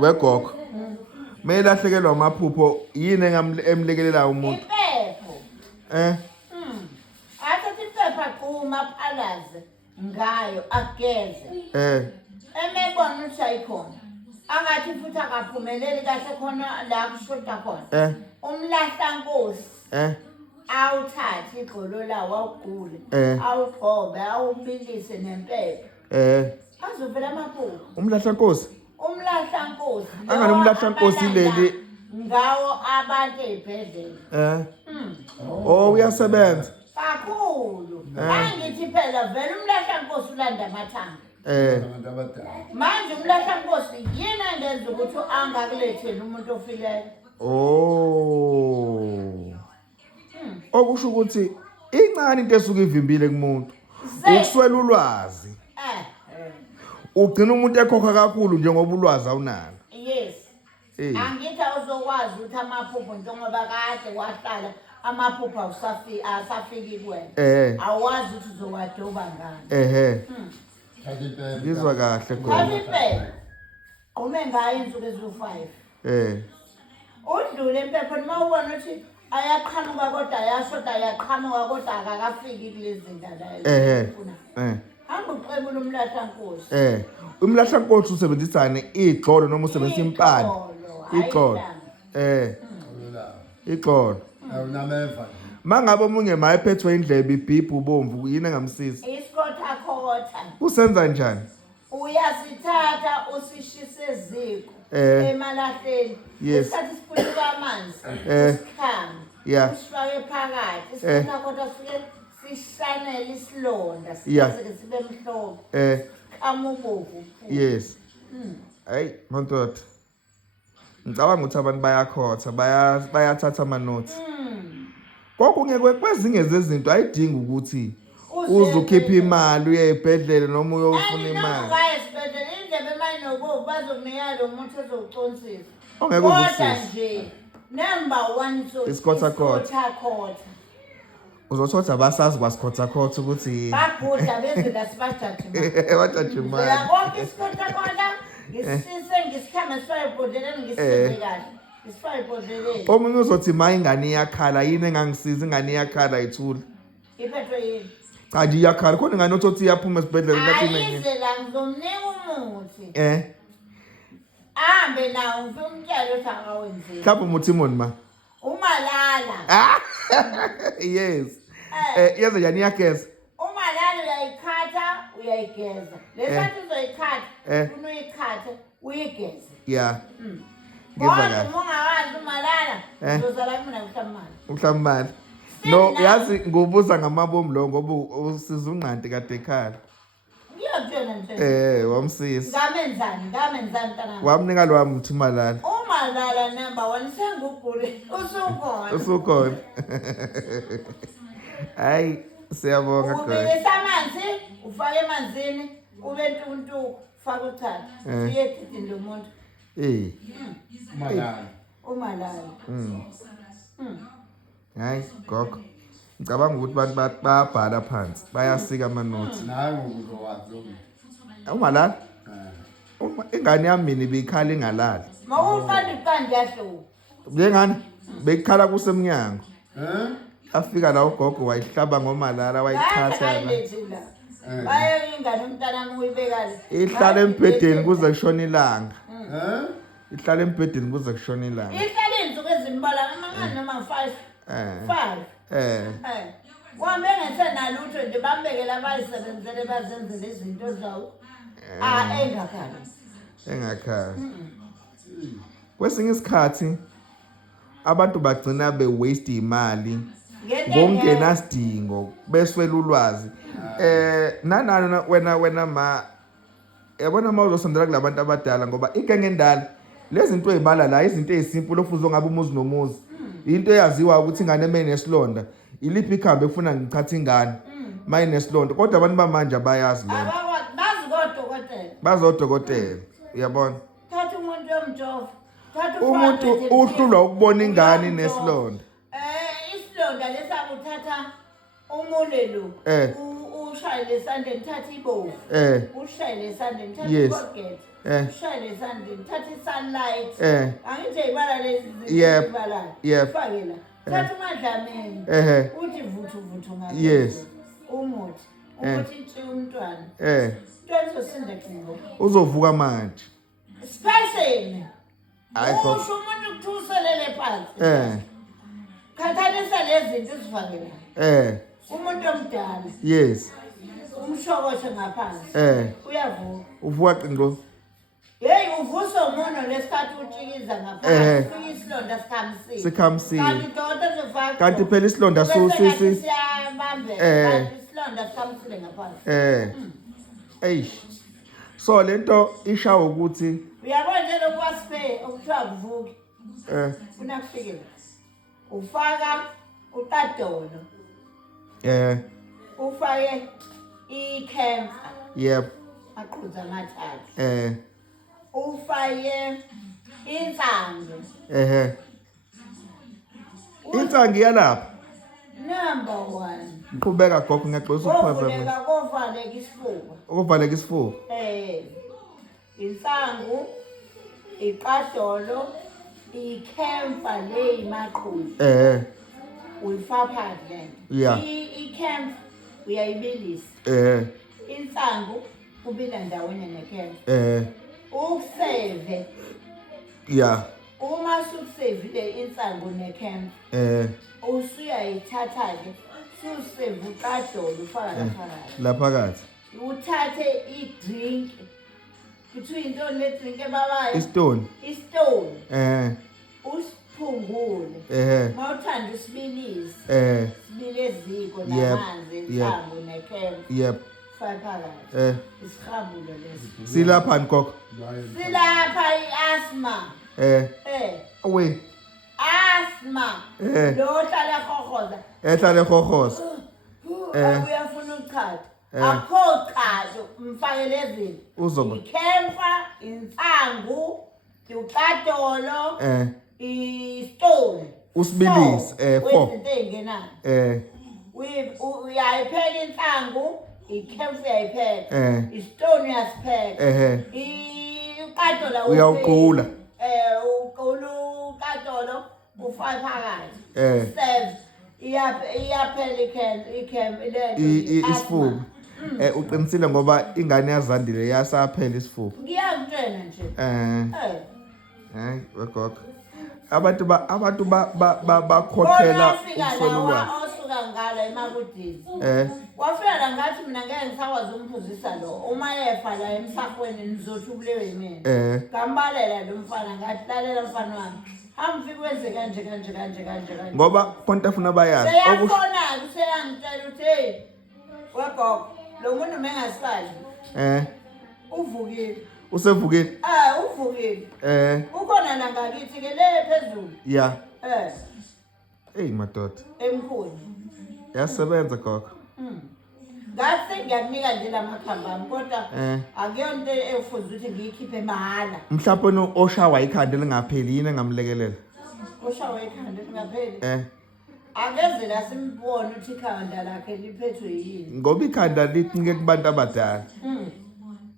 wegogo mayelahlekelwa amaphupho yini emlekelela umuntu Impepho. Athatha impepho aquma phalaze ngayo ageze. Emebona ukuthi ayikhona. Angathi futhi akaphumeleli kahle khona la kushoda khona. Umlahlankosi. Awuthathe igqolo lawo awugqule. Awugqobe awubilise nempepho. Azovela amaphupho. Umlahlankosi angani umlahlankosi leli ngawo abantu ezibhedlela. Oh uyasebenza Kakhulu. Angithi phela vele umlahlankosi ulanda amathanga. Manje umlahlankosi yena ngenza ukuthi angakuletheli umuntu ofileyo. Okusho ukuthi incane into esuka ivimbile kumuntu ukuswela ulwazi. Ugcina umuntu ekhokha kakhulu njengoba ulwazi awunalo. Yes. Angithi awuzokwazi ukuthi amaphupho njengoba kade wahlala amaphupho asafiki kuwena. Awazi ukuthi uzowadoba ngani. Ngizwa kahle khona. Impepho. Qume ngayo insuku eziwu5. Udlule impepho noma ubona ukuthi ayaqhamuka kodwa ayashoda ayaqhamuka kodwa akakafiki kulezi zinto la. Hamba uqebula umlahlankosi. Umlahlankosi usebenzisane igxolo noma usebenzisa impande. Igxolo. Igxolo. Awunameva. Mangabe omunye mayephethwe indlebe ibhibhu bomvu yini engamsiza? Isikhotha. Usenza njani? Uyasithatha usishise eziko emalahleni. Isikhathi siphunyuka amanzi. Isikhama. Usifake phakathi. Isikhotha sike sishanele isilonda size sibe mhlophe. Amubovu. Yes. Hey, Montot. Ngicabanga ukuthi abantu bayakhotha, bayathatha ama notes. Kokungeke kwezinye zezinto ayidingi ukuthi uzukhipha imali uye ebhedlela noma uyofuna imali. Ngaya esibhedlela indlebe manje nokuba bazokunika lo muntu ozokuconsisa. Ongeke uzusiza. Nje number 1 so isikhotha. Uzothatha abasazi kwasikhotha ukuthi bagudla beze la sibajaji. Bajaji imali. Yabona isikhotha ngisise ngisikhama sibhodlela ngisise kahle. Isibhodlela. Omunye uzothi maye ingane iyakhala yini engangisiza ingane iyakhala ayithula. Iphethwe yini? Cha nje iyakhala khona ingane othi iyaphuma esibhedlela lapho inene. Ayize la ngizomnika umuthi. Ahambe nawo ngizomtshela ukuthi akawenzeni. Mhlawumbe umuthi imoni ma. Umalala. Yes. Yenza njani iyageza? Umalala uyayikhatha uyayigeza. Lesathi uzoyikhatha unuyikhatha uyigeze. Yeah. Ngizwa kahle. Ungawazi umalala uzozala mina uhlambani. No yazi ngobuza ngamabomu lo ngoba usiza unqanti kade ekhaya. Ngiyakutshela nje. Wamsisa. Ngamenzani ntana. Wamnika lo wami uthi malala. Umalala number 1 sengugule usukhona. Hayi siyabonga God. Ubekisa amanzi ufake emanzini ube ntuntu faka uchaza. Uyedidini lo muntu. Umalala. Hayi gogo. Ngicabanga ukuthi abantu bayabhala phansi bayasika ama notes. Nawe ngokuzowazi. Umalala? Ingane yami mina ibikhala ingalali. Mawuqanda yahlo. Ngengane bekhala kusemnyango. Afika la ugogo wayihlaba ngomalala wayichatha. Baye ingane umntana uyibekala. Ihlala embhedeni kuze kushona ilanga. Ihlala embhedeni kuze kushona ilanga. Ihlala insuku ezimbala noma 5. Wambe ngesena lutho nje bambekela bayisebenzele bazenzele izinto zawo. Engakhala. Kwesinye isikhathi abantu bagcina waste imali ngongena sidingo beswela ulwazi. Nanalo wena ma yabona mawuzosondela kulabantu abadala ngoba igenge endala lezi zinto ezibala la izinto ezisimple ofuzo ngabe umuzi nomuzi into eyaziwa ukuthi ingane emenesilonda iliphi ikhambe efuna ngichatha ingane mayinesilonda kodwa abantu bamanje abayazi lento bazodokotela uyabona thatha umuntu yomjovo umuntu uhlulwa ukubona ingane nesilonda isilonda lesakuthatha umule lo ushayele esandleni thatha ibovu ushayele esandleni thatha icolgate Shine esandleni, thatha i-sunlight. Angithi ibala lezi Yep. ibala. Yep. Fake la. Thatha umadlamini. Uthi vuthu vuthu ngaphezulu. Yes. Umuthi. Umuthi intshi umntwana. Umntwana uzosinda kingo. Uzovuka manje. Spacing. Hayi Gogo. Usho umuntu ukuthuselele phansi. Khathalisa lezi zinto uzifake la. Umuntu omdala. Yes. Umshokoshe ngaphansi. Uyavuka. Uvuka qingo. Hey, uvusa umono lesikhathi utshikiza ngaphansi. Ufika isilonda sikhamisile. Sikhamisile. Kanti doda zofaka. Kanti phela isilonda sisi. Siyabambe. Kanti isilonda sikhamisile ngaphansi. Eish. So lento isha ukuthi uyabona nje lokwaspe okuthiwa kuvuki. Funa kufikela. Ufaka uqadolo. Ufake i-camphor. Yep. Aquza amathathu. Ufake insangu. Insangu yalapha. Number 1. Uqhubeka Gogo ngiyaxolisa ukuphazamisa. Kovaleka isifuba. Ukuvaleka isifuba. Insangu, iqadolo, i-camphor le imaqhuzu. Uyifaka phakathi Yeah. I-camphor uyayibilisa. Insangu ubila ndawonye ne-camphor. Ukuseve. Yeah. Uma sukusevile insangu ne-camphor. Usuyayithatha-ke suseve uqadolo ufaka laphakathi. Laphakathi. Uthathe i-drink. Between intoni le-drink ebabayo. Istone. Istone. Usiphungule. Mawuthanda usibilise. Sibile eziko namanzi, insangu ne-camphor. Yep. Faka phakathi. Isihabulo lesi. Silapha Gogo. Silapha i-asthma. Away. Asthma. Lo hlala khokhoza. Ehlale khohoza. Uyafuna uchatha. Akho chazo mfake lezi. Uzoba. I-camphor, insangu, uqadolo, i-stone. Usibilise 4. Wezinto ey'ngenayo. Uyayipheka insangu, i-camphor uyayipheka. I-stone uyasipheka. Uqadolo Uyawuqula. Uqula uqadolo ufake phakathi. Serve. Iyaphela isifuba. Uqinisile ngoba ingane yazandile yasaphela isifuba. Ngiyakutshela nje. Hayi Gogo. Abantu bakhokhela ukusolulwa. Osuka ngala emakudini. Wafika la ngathi mina ngeke ngisakwazi umphuzisa lo. Uma efa la emsahweni nizothi ubulewe yimina. Ngambalela lo mfana ngathi lalela mfana wami. Hamfike wenze kanje. Ngoba konke afuna bayazi. Seyafona useyangitshela uthi hey wegogo lo muntu mengasikali. Uvukile. Usevukile. Uvukile. Ukhona la ngakithi ke le phezulu. Yeah. Hey madoda. Emkhulu. Yasebenza Gogo. Ngathi ngiyakunika nje lamakhamba ami kodwa akuyonto efuze ukuthi ngiyikhiphe mahala. Mhlawumbe oshawa ikhanda lingapheli yini engamlekelela? Oshawa ikhanda lingapheli? Akeze la simbone ukuthi ikhanda lakhe liphethwe yini. Ngoba ikhanda lincike kubantu abadala.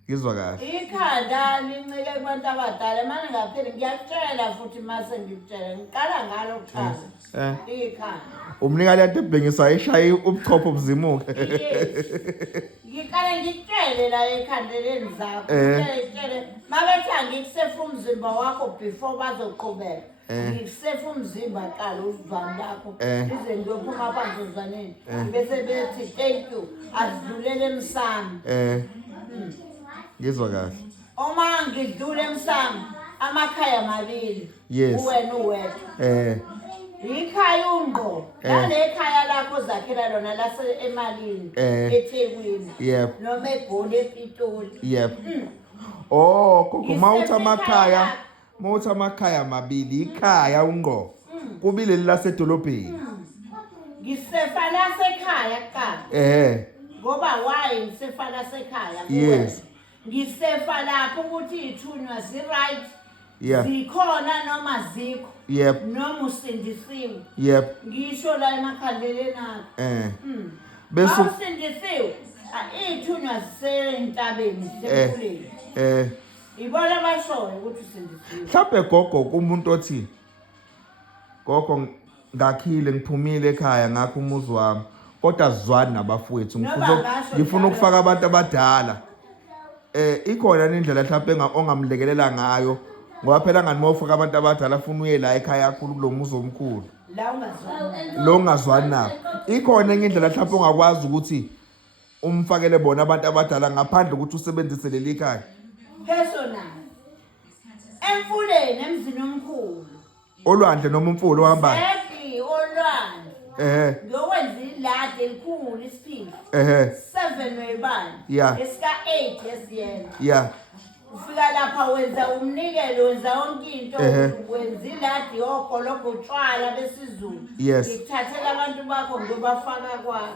Ngizwa kahle. Ikhanda lincike kubantu abadala manje ngapheli ngiyakutshela futhi mase ngikutshela ngiqala ngalo kuqala. Ikhanda. Umnika lento ebhengisa eshaye ubuchopho buzimuke. Ngikale ngitshele la ekhandeleni zakho. Ngitshele mabethi angikusefa umzimba wakho before bazoqhubeka. Ngikusefa umzimba qala uzivani lakho. Izinto ophuma phansi uzwaneni. Bese bethi thank you asidlulele emsamo. Ngizwa kahle. Uma ngidlule emsamo amakhaya amabili. Yes. Uwena uwedwa. Ikhaya ungqo. Nale khaya lakho zakhela lona lase emalini eThekwini. Yep. Noma eGoli ePitoli. Yep. Gogo mawuthi amakhaya amabili ikhaya ungqo. Kubile lasedolobheni. Ngisefa lasekhaya kuqala. Ngoba why ngisefa lasekhaya kuwe? Yes. Ngisefa lapho ukuthi ithunywa right. Yeah. Zikhona noma zikho. Yep. Noma usindisiwe. Yep. Ngisho la emakhandeleni akho. Bese usindisiwe. Ithunywa zisentabeni zisemfuleni. ibona bashoyo ukuthi usindisiwe. Mhlawumbe gogo kumuntu othi gogo ngakhile ngiphumile ekhaya ngakho umuzi wami kodwa azizwani nabafowethu ngifuna ukufaka abantu abadala ikhona indlela mhlawumbe ongamlekelela ngayo ngoba phela ngani mawufaka abantu abadala afuna uye la ekhaya kakhulu kulomuzi omkhulu la ungazwani lo ungazwani nabo ikhona enye indlela mhlawumbe ongakwazi ukuthi umfakele bona abantu abadala ngaphandle ukuthi usebenzise leli khaya personal emfuleni emzini omkhulu olwandle noma umfulo ohambayo olwandle ngokwenza ilade elikhulu isiphila 7 weyibani esika 8 yesiyena ufika lapha wenza umnikelo wenza yonke into wenza ilade yogolobho utshwala besizulu ngikuthathela abantu bakho ngiyobafaka kwakho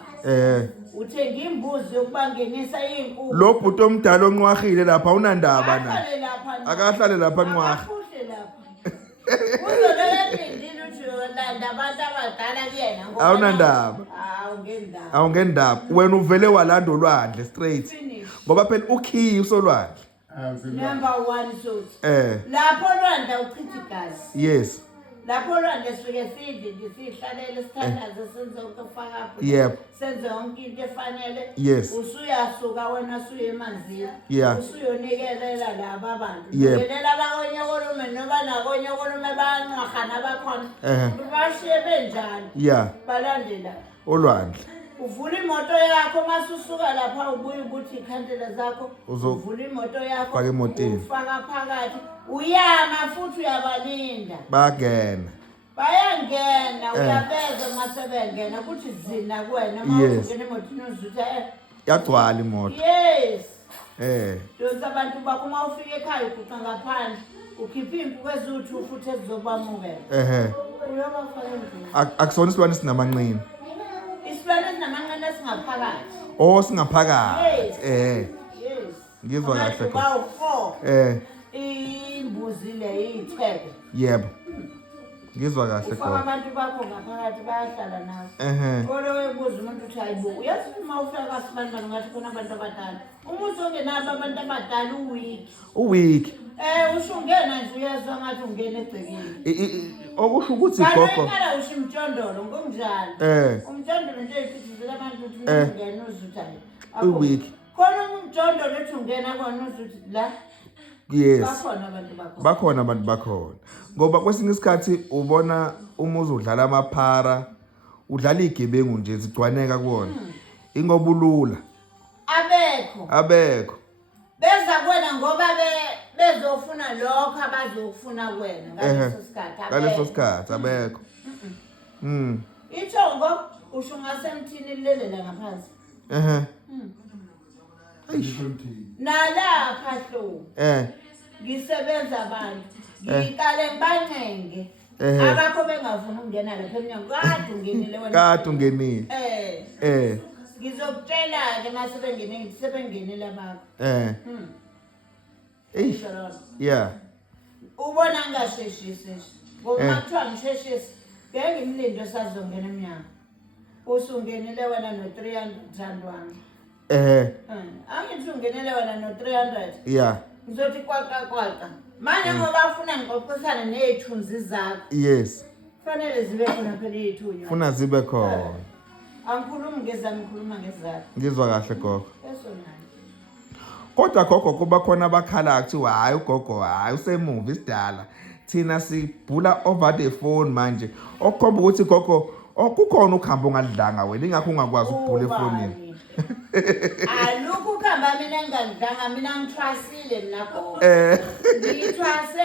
uthenga imbuzi yokubangenisa izinkulu lo bhuti omdala onqwahile lapha unandaba na akahlale lapha nqwaha awunandaba awungendaba wena uvele walanda olwandle straight ngoba phela ukhiyi usolwandle number 1 so lapho olwandle uchitha igazi yes lapho olwandle sifike sidle sihlalele sithandaze senze ukufaka apho senze yonke into efanele usuyasuka wena usuye emanzini usuyonikelela laba abantu nikelela abakonye kolume noba nakonye kolume banqahana bakhona bashiye benjalo balandela olwandle uvula imoto yakho masusuka lapha ubuye ubuthi ikhandela zakho uvula imoto yakho ufaka phakathi uyama futhi uyabalinda bayangena uyabeza masebengena ukuthi zina kuwena mawungena emotini uzutha yagcwala imoto dosa abantu bakho uma ufika ekhaya uguqa ngaphandle ukhipha inkukhu ezuthu futhi ezizobamukela uyobafaka endlini akusona isilwane sinamanqina namanqane singaphakathi singaphakathi ngizwa kahle imbuzi le iyithebe yebo ngizwa kahle khona abantu bakho ngaphakathi bayahlala nazo kodwa webuza umuntu uthi hayibo uyazi uma ufika sibandla ngathi khona abantu abadala umuthi ongenabo abantu abadala uweek usho ungena nje uyezwa ngathi ungena egcekeni okusho ukuthi gogo kana usho umtshondolo ngokunjalo umtshondolo nje iphithizela abantu ukuthi ungena uzuthayo week khona umtshondolo ethi ungena kona uzuthi la bakhona abantu bakhona ngoba kwesinye isikhathi ubona umuzi udlala amaphara udlala igebengu nje zigcwaneka kuona ingoba ulula abekho beza kuwena ngoba bezofuna lokho abazofuna kuwena ngaleso sikhathi abekho ithongo usho ngasemthini lilelela ngaphansi nalapha hlo ngisebenza abantu ngiqale ngibancenge abakho bengafuna ukungena lapha eminyango kade ungenile ngizokutshela ke mase sebengenile abakho ubona ngasheshisi ngoba kuthiwa ngisheshisi ngeke ngimlinde osazongena eminyango usungenile wena no-300 wami angithi ungenele wena no-300 ngizothi kwaka manje ngoba afuna ngiqoqisane ney'thunzi zakho kufanele zibe khona phela iy'thunywa funa zibe khona angikhulumi ngezami ngikhuluma ngezakho ngizwa kahle gogo kodwa gogo kuba khona abakhala kuthiwa hayi ugogo hayi usemuva isidala thina sibhula over the phone manje okukhomba ukuthi gogo kukhona ukuhamba ongalidlanga wena ingakho ungakwazi ukubhula efonini alukho ukuhamba mina engalidlanga mina ngithwasile mina gogo ngithwase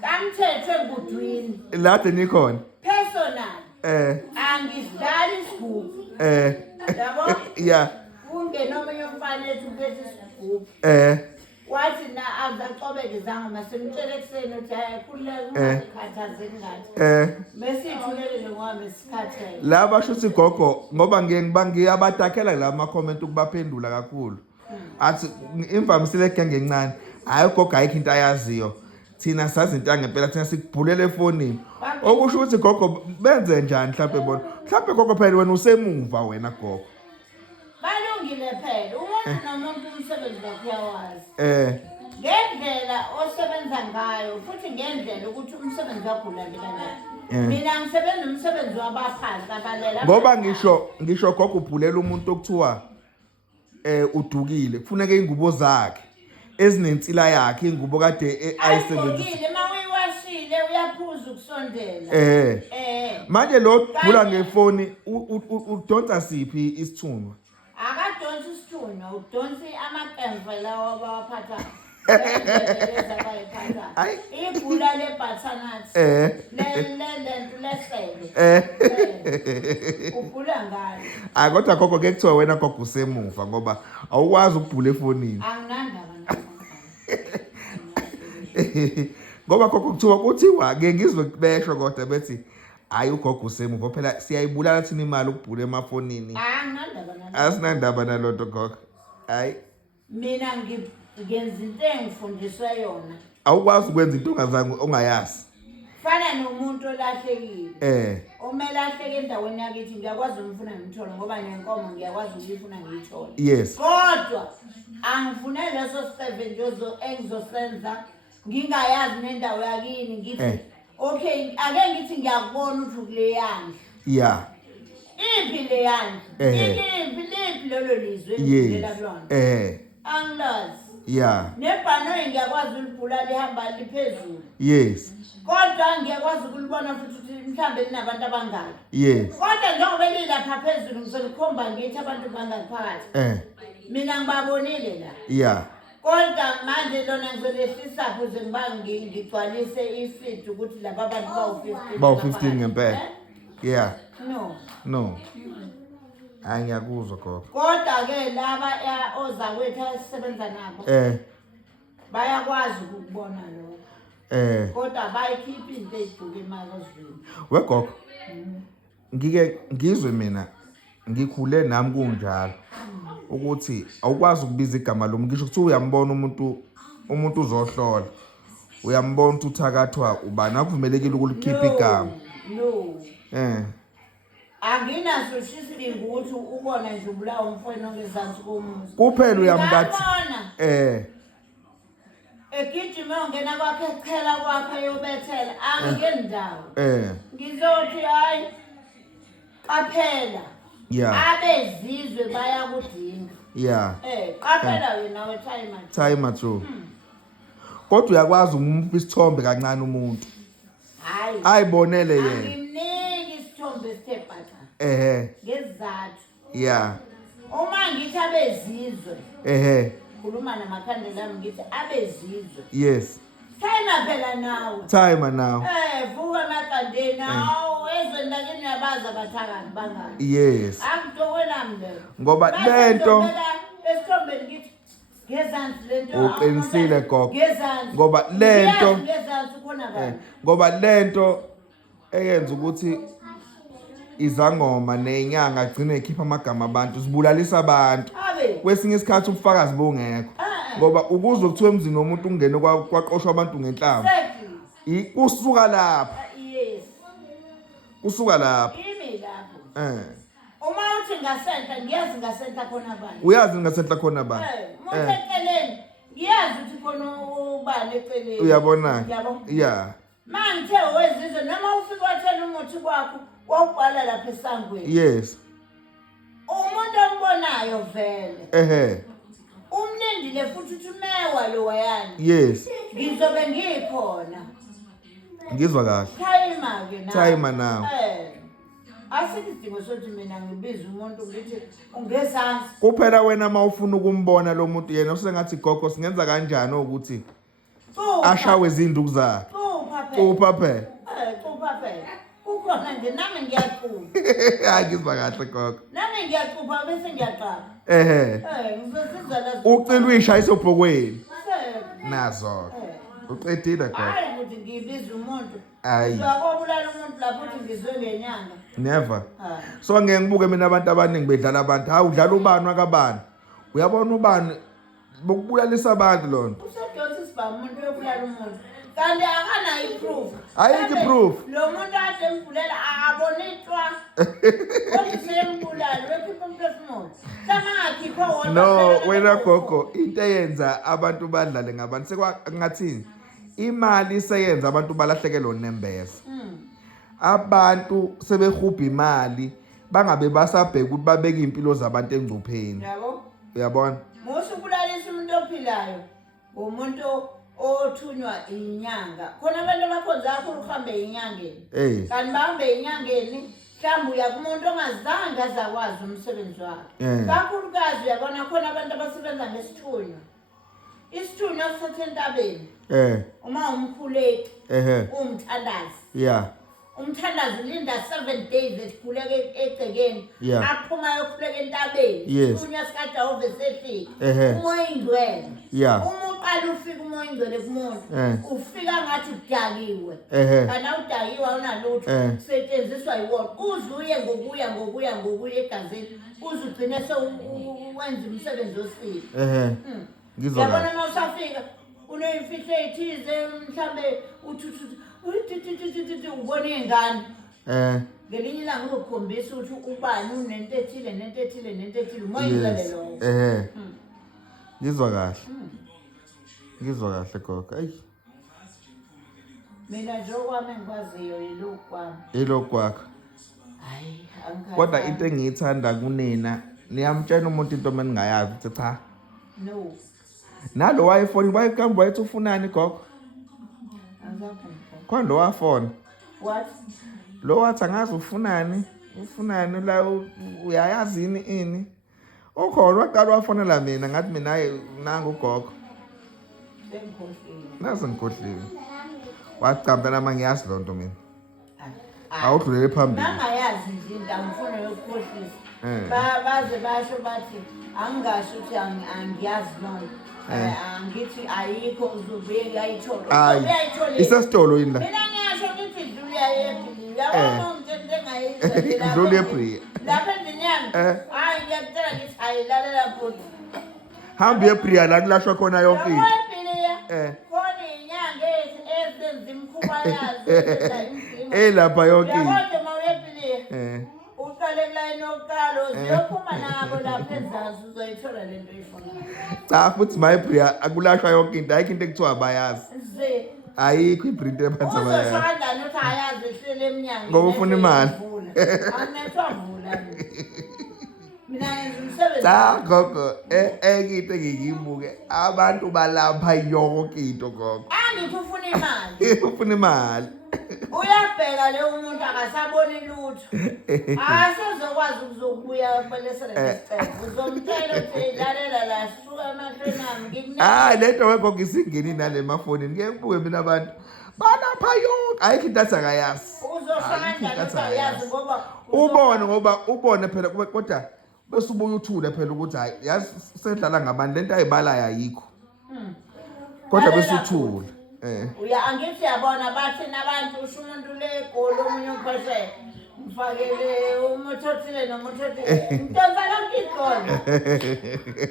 kamthethwe ngudwini lade nikhona personal angisidlali isigubhu yabo ungena omunye umfana ethu uphethe isigubhu wathi na azacobeke zangu masemtshele ekuseni uthi ayakhululeka ungakhathazeki ngathi mesithulele ngoba mesikhathele la basho ukuthi gogo ngoba ngiyabadakhela la ama-comment ukubaphendula kakhulu athi imvamisile egenge encane hayi gogo ayikho into ayaziyo thina sazi into angempela thina sikubhulela efonini okusho ukuthi gogo benze njani mhlawumbe bona mhlawumbe gogo phela wena usemuva wena gogo balungile phela Ubona nomuntu umsebenzi wakhe uyawazi. Ngendlela osebenza ngayo futhi ngendlela ukuthi umsebenzi wakho ulandela. Mina ngisebenza umsebenzi wabaphansi abalela. Ngoba ngisho gogo ubhulela umuntu okuthiwa udukile kufuneka ingubo zakhe ezinensila yakhe ingubo kade ayisebenzisa mawiwashile uyaphuza ukusondela manje lo bhula ngefoni udonsa siphi isithunywa akadonsa isithunywa udonsa amakemve lawa abawaphatha ibhula lebhathanathi lento lesele ubhula ngalo hayi kodwa gogo ke kuthiwa wena gogo usemuva ngoba awukwazi ukubhula efonini anginandaba ngoba gogo kuthiwa ke ngizwe kubesho kodwa bethi hayi ugogo usemuva phela siyayibulala thina imali ukubhula emafonini asinandaba nalonto gogo hayi mina ngenza into engifundiswa yona awukwazi ukwenza into ongayazi fana nomuntu olahlekile omelahleke endaweni yakithi ngiyakwazi umfuna ngimthola ngoba nenkomo ngiyakwazi ukuyifuna ngiyithola yes kodwa angifune leso sevenjozo engizosenza ngingayazi nendawo yakini ngithi okay ake ngithi ngiyakubona ukuthi ukuleyani yeah iphi leyani iphi lolo lizwe ngidlela kulona angilazi yeah nebhanoyi ngiyakwazi ulibhula lihamba liphezulu yes kodwa ngiyakwazi ukulibona futhi ukuthi mhlambe linabantu abangaki yes kodwa njengoba lilapha phezulu ngizolikhomba ngithi abantu bangaki phakathi mina ngibabonile la yeah kodwa manje lona ngizolehlisa ukuze ngigcwalise ifeed ukuthi laba abantu bawu-15 ngempela yeah no hayi ngiyakuzwa gogo kodwa-ke laba ozakwethu asisebenza nabo bayakwazi ukubona lokho kodwa bayikhipha into ey'duke emakozweni wegogo ngike ngizwe mina ngikhule nami kunjalo ukuthi awukwazi ukubiza igama lo ngisho ukuthi uyambona umuntu uzohlola uyambona ukuthi uthakathwa ubani akuvumelekile ukulikhipha igama anginaso sisilingi ukuthi ubona nje ubulawa umfowenu ongezansi komuzi kuphela uyamkathi egijime ongena kwakhe echela kwakhe yobethela angingeni ndawo ngizothi hayi qaphela abezizwe bayakudinga qaphela wena wetime true kodwa uyakwazi ukumupha isithombe kancane umuntu ayibonele yena angimniki isithombe esithebhaka ngezizathu uma ngithi abezizwe khuluma namakhandela ami ngithi abezizwe yes phela nawe vuka emaqandeni hawu ezweni lakini yabazi abathakani bangani yes angidokwenami leyo ngoba lento esithombeni ngithi ngezansi lento uqinisile gogo ngezansi ngoba lento ngezansi khona bani ngoba lento eyenza ukuthi izangoma nenyanga agcine ekhipha amagama abantu zibulalisa abantu kwesinye isikhathi ubufakazi bongekho ngoba ukuzwe kuthiwa emzini womuntu ungene kwaqoshwa abantu ngenhlamba usuka lapha usuka lapho uma uthi ngasenta ngiyazi ngasenta khona bani uyazi ngasenta khona bani eceleni ngiyazi ukuthi khona ubani eceleni uyabona manje wezizwe noma ufika wathela umuthi kwakho wawubhala lapha esangweni yes umuntu ombonayo vele umlindile futhi uthi mewa lo wayani yes ngizobe ngikhona ngizwa kahle time now asikidingo sokuthi mina ngibiza umuntu ngithi ungezansi kuphela wena mawufuna ukumbona lo muntu yena usengathi gogo singenza kanjani ukuthi ashawe izinduku zakhe cupha phela kukhona nje nami ngiyaqupha hayi ngizwa kahle gogo nami ngiyaqupha bese ngiyaqala ngizosizwa la ucela uyishayisa obhokweni nazo uqedile gogo hayi ukuthi ngibiza umuntu hayi uzakubulala umuntu lapho uthi ngizwe ngenyanga never so ngeke ngibuke mina abantu abaningi bedlala abantu hayi udlala ubani wakabani uyabona ubani bokubulalisa abantu lonto usedonsa isibhamu umuntu uyobulala umuntu kanti akanayo iproof Ayikho iproof. lo muntu ade emvulela akabonitwa kodwa sembulala wekhipha umphefumulo samakhipha wona No, wena gogo into eyenza abantu badlale ngabantu sekwangathini imali seyenza abantu balahlekelwe nembeza. Abantu sebehubha imali bangabe basabheka ukuthi babeke impilo zabantu engcupheni. yabo Uyabona? musu kulalisa umuntu ophilayo umuntu othunywa inyanga khona abantu abakhonza kakhulu uhambe inyangeni kanti bahambe inyangeni mhlawumbe uya kumuntu ongazange azakwazi umsebenzi wakhe kakhulukazi uyabona khona abantu abasebenza ngesithunywa isithunywa sithathe entabeni uma umkhuleki umthandazi umthandazi ulinda 7 days esikhuleke egcekeni aphuma yokhuleka entabeni isithunywa sikajehova esefika umoya ingcwele uma uqala ufika umoya ingcwele kumuntu ufika ngathi udakiwe kanti awudakiwe awunalutho kusetshenziswa yiwona uze uye ngokuya egazini uze ugcine sewenza umsebenzi osile yabona uma usafika uneyimfihlo ey'thize mhlawumbe ubona iy'ngane ngelinye ilanga uzokukhombisa ukuthi ubani unento ethile umoya ingcwele lowo ngizwa kahle gogo ayi mina nje okwami engikwaziyo yilokhu kwakho hayi kodwa into engiyithanda kunina niyamtshela umuntu into meningayazi ukuthi cha no nalo wayefoni wayekambe wayethi ufunani gogo khona lo wafona what lo wathi angazi ufunani la uyayazini ini ukhona waqala wafonela mina ngathi mina nangu ugogo nazi ngikhohliwe wacamta nama ngiyazi lo nto mina awudlulele phambili nangayazi nje into angifuna yokukhohlisa baze basho bathi angingasho ukuthi angiyazi lonto angithi ayikho uzobuye uyayithola isesitolo yini la mina ngiyasho ngithi dlula yephili yabona umthetho engayizela dlula yephili lapha endlini yami hayi ngiyakutshela ngithi ayilalela futhi hamba yephili la kulashwa khona yonke into khona inyanga ezenza imkhuba yazo lapha yonke into yabona uma uyephili uqale kulayini yokuqalo ziyophuma nabo lapha ezansi uzoyithola lento oyifunayo cha futhi mayebria akulashwa yonke into ayikho into ekuthiwa bayazi ayikho iprint ebantu abayazi uzoshandana uthi ayazi ehlele eminyanga ngoba ufuna imali anethwa vula mina ngenza umsebenzi cha gogo into engiyibuke abantu balapha yonke into gogo angithi ufuna imali ufuna imali uyabheka le umuntu akasaboni lutho asezokwazi ukuzobuya kwelesele nesicebo uzomtshela ukuthi lalela la suka emahlweni ami ngikunika lento wegogo isingeni nale mafonini ngeke kubuke mina abantu balapha yonke ayikho into asakayazi uzoshanda uyazi ngoba ubone phela kodwa bese ubuye uthule phela ukuthi hayi yazi sedlala ngabantu lento ayibalayo ayikho kodwa bese uthule angithi yabona bathi nabantu usho umuntu legoli omunye uphoshe mfakele umuthi othile nomuthi othile mntonza lonke igoli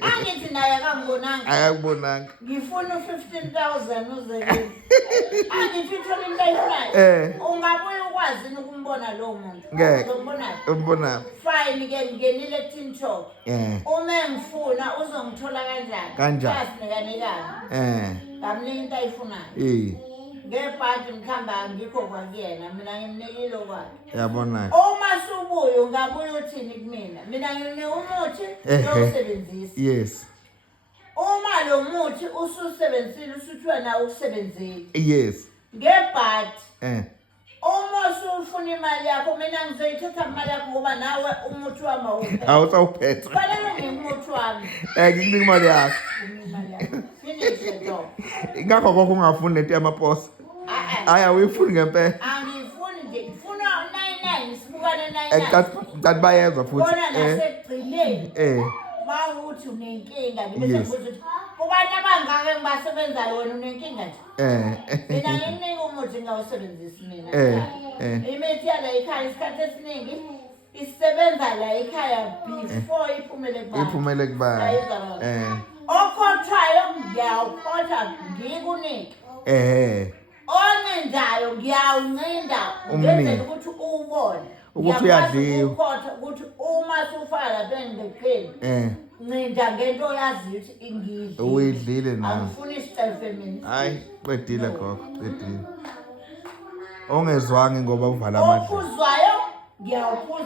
angithi naye akakubonanga ngifuna 15,000 uzekile angithi uthola into ayifunayo ungabuye ukwazini ukumbona lowo muntu umbona fine ngenile ku-TikTok uma ngifuna uzongithola kanjani asinekanekani ngamnika into ayifunayo ngebhadi mkhamba ngikho kwakuyena mina ngimnikile okwakhe yabona uma subuye ungabuye uthini kumina mina ngimnika umuthi yowusebenzisa uma lo muthi ususebenzisile usuthiwa nawe ukusebenzile ngebhadi uma usufuna imali yakho mina ngizoyithatha imali yakho ngoba nawe umuthi wami awusawuphethe kufanele ngimuthi wami ngikunika imali yakho ingakho kokho ungafuni lento yamaposa hayi awuyifuni ngempela angifuni nje ngifuna 99 sibukane 99 kanti bayezwa futhi bona nasekugcineni mawuthi unenkinga ngibese futhi kubantu abangaka engibasebenzayo wena unenkinga nje mina ngimnika umuthi ngawusebenzisi mina imithi yala ekhaya isikhathi esiningi isebenza la ekhaya before iphumele kubani okhothwayo ngiyawukhotha ngikunike onendayo ngiyawuncinda ngenzela ukuthi uwubone ukuthi uyadliwa ukuthi uma sufaka bengiqheli ncinda ngento oyaziyo ukuthi ingidli uyidlile nawe angifuni isitefe mina hayi qedile gogo qedile ongezwanga ngoba uvala amadla okuzwayo ngiyawuphuza